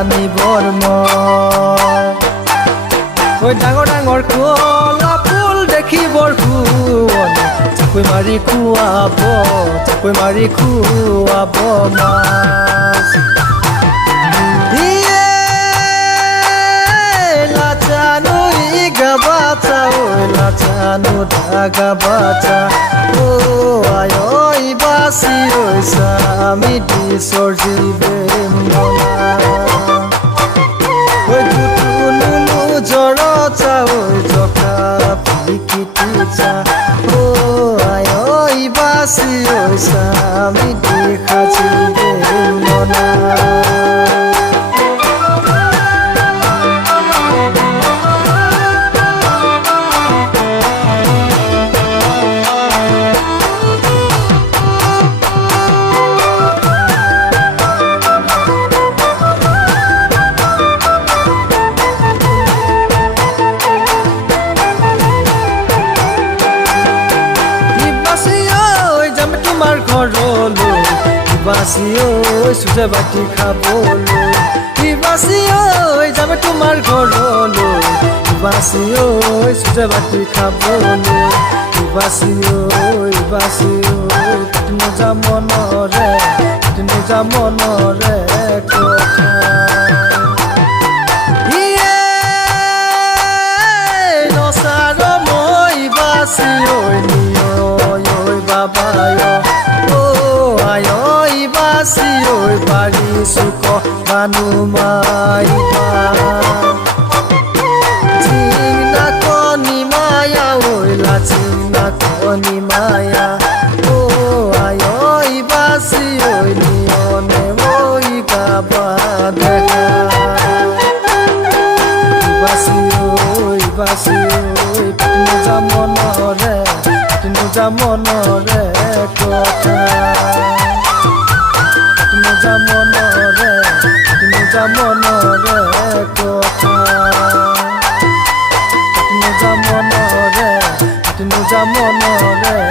আনিবৰ মই ডাঙৰ ডাঙৰ কলা ফুল দেখি বৰ শুৱনি চাকৈ মাৰি খুৱাব মাছ লাচানো গাবাচা ঐ লাচানো গাবাচা ও আয় বাসি রইছা আমি দিশর জীবে মনা ওই দুটুনুনু জড় চা ওই জকা পিকিটি চা ও আয় বাসি রইছা আমি দেখা জীবে মনা বাসি ঐ সুজে বাটি খাবলৈ বাসি ঐ যাবে তোমাৰ ঘৰলৈ বাসি ঐ সুজে বাটি খাবলৈ বাসি ঐ নজা মনৰে কথা নচাৰ মই বাসি ঐ নিয় বাবায় বাসি ঐ বাৰী চুক বানু মাইবা চিংনা কণী মায়া ঐ লাচিংনা কণী মায়া ও আয় বাসি ঐ নিয়নে ঐ গাবা দেখা বাসি ঐ নজা মনৰে কথা নজা মনৰে কথা নজা মনৰে